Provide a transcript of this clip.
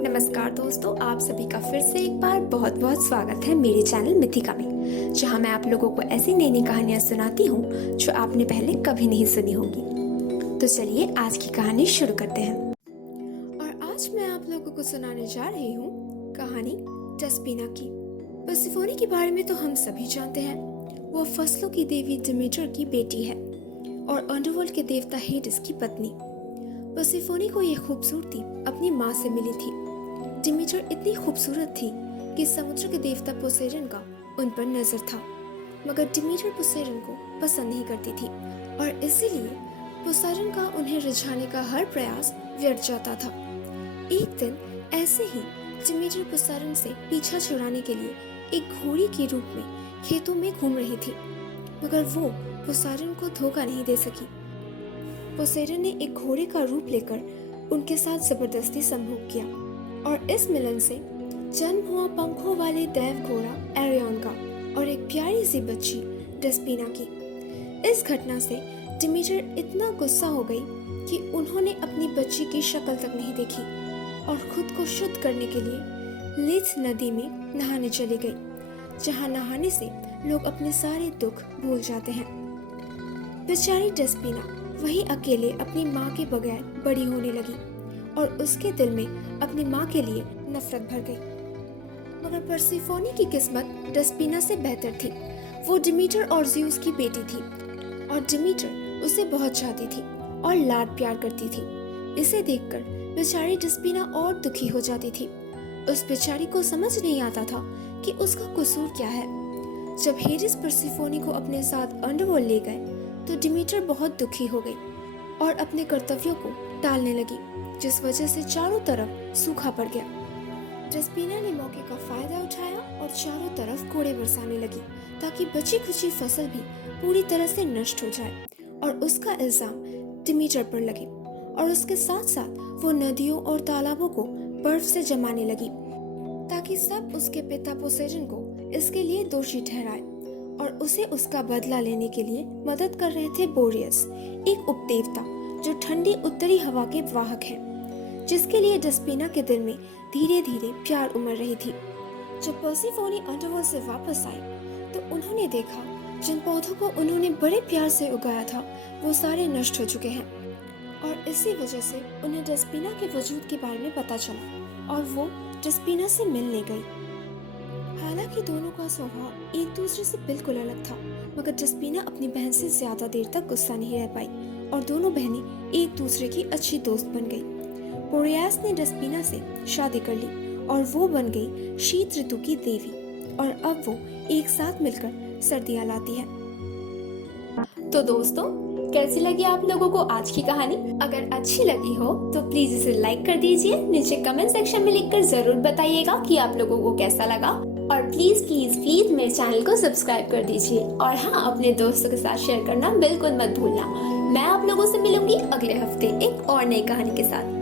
नमस्कार दोस्तों, आप सभी का फिर से एक बार बहुत बहुत स्वागत है मेरे चैनल मिथिका में, जहां मैं आप लोगों को ऐसी नई नई कहानियां सुनाती हूं जो आपने पहले कभी नहीं सुनी होंगी। तो चलिए आज की कहानी शुरू करते हैं। और आज मैं आप लोगों को सुनाने जा रही हूँ कहानी डेस्पिना की। पर्सिफोनी के बारे में तो हम सभी जानते हैं। वो फसलों की देवी डिमीटर की बेटी है और अंडरवर्ल्ड के देवता हेडिस की पत्नी। पर्सिफोनी को यह खूबसूरती अपनी माँ से मिली थी। डिमीटर इतनी खूबसूरत थी कि समुद्र के देवता पोसेडन का उन पर नजर था, मगर डिमीटर पोसेडन को पसंद नहीं करती थी और इसीलिए पोसेडन का उन्हें रिझाने का हर प्रयास व्यर्थ जाता था। एक दिन ऐसे ही डिमीटर पोसेडन से पीछा छुड़ाने के लिए एक घोड़ी के रूप में खेतों में घूम रही थी, मगर वो पोसेडन को धोखा नहीं दे सकी। पोसेडन ने एक घोड़े का रूप लेकर उनके साथ जबरदस्ती संभोग किया और इस मिलन से जन्म हुआ पंखों वाले दैव घोड़ा एरियन का और एक प्यारी सी बच्ची डेस्पिना की। इस घटना से डिमीटर इतना गुस्सा हो गई कि उन्होंने अपनी बच्ची की शक्ल तक नहीं देखी और खुद को शुद्ध करने के लिए लीथ नदी में नहाने चली गई, जहां नहाने से लोग अपने सारे दुख भूल जाते हैं। बेचारी डेस्पिना वही अकेले अपनी माँ के बगैर बड़ी होने लगी और उसके दिल में अपनी माँ के लिए नफरत भर गई। मगर पर्सिफोनी की किस्मत डेस्पिना से बेहतर थी। वो डिमीटर और ज़्यूस की बेटी थी और डिमीटर उसे बहुत चाहती थी और लाड प्यार करती थी। इसे देखकर बेचारी डेस्पिना और दुखी हो जाती थी। उस बेचारी को समझ नहीं आता था कि उसका कसूर क्या है। जब हेडिस पर्सिफोनी को अपने साथ अंडरवर्ल्ड ले गए तो डिमीटर बहुत दुखी हो गई और अपने कर्तव्यों को टालने लगी, जिस वजह से चारों तरफ सूखा पड़ गया। डेस्पिना ने मौके का फायदा उठाया और चारों तरफ कोड़े बरसाने लगी ताकि बची खुची फसल भी पूरी तरह से नष्ट हो जाए और उसका इल्जाम डिमीटर पर लगे। और उसके साथ साथ वो नदियों और तालाबों को बर्फ से जमाने लगी ताकि सब उसके पिता पोसेडन को इसके लिए दोषी ठहराए और उसे उसका बदला लेने के लिए मदद कर रहे थे बोरियस, एक उपदेवता जो ठंडी उत्तरी हवा के वाहक है, जिसके लिए डेस्पिना के दिल में धीरे धीरे प्यार उमड़ रही थी। जब पर्सिफोनी अंडरवर्ल्ड से वापस आई तो उन्होंने देखा जिन पौधों को उन्होंने बड़े प्यार से उगाया था वो सारे नष्ट हो चुके हैं और इसी वजह से उन्हें डेस्पिना के वजूद के बारे में पता चला और वो डेस्पिना से मिलने गई। हालांकि दोनों का स्वभाव एक दूसरे से बिल्कुल अलग था, मगर डेस्पिना अपनी बहन से ज्यादा देर तक गुस्सा नहीं रह पाई और दोनों बहनें एक दूसरे की अच्छी दोस्त बन गई। बोरियस ने डेस्पिना से शादी कर ली और वो बन गई शीत ऋतु की देवी और अब वो एक साथ मिलकर सर्दियां लाती है। तो दोस्तों, कैसी लगी आप लोगों को आज की कहानी? अगर अच्छी लगी हो तो प्लीज इसे लाइक कर दीजिए। नीचे कमेंट सेक्शन में लिखकर जरूर बताइएगा कि आप लोगों को कैसा लगा और प्लीज प्लीज प्लीज मेरे चैनल को सब्सक्राइब कर दीजिए और हाँ, अपने दोस्तों के साथ शेयर करना बिल्कुल मत भूलना। मैं आप लोगों से मिलूंगी अगले हफ्ते एक और नई कहानी के साथ।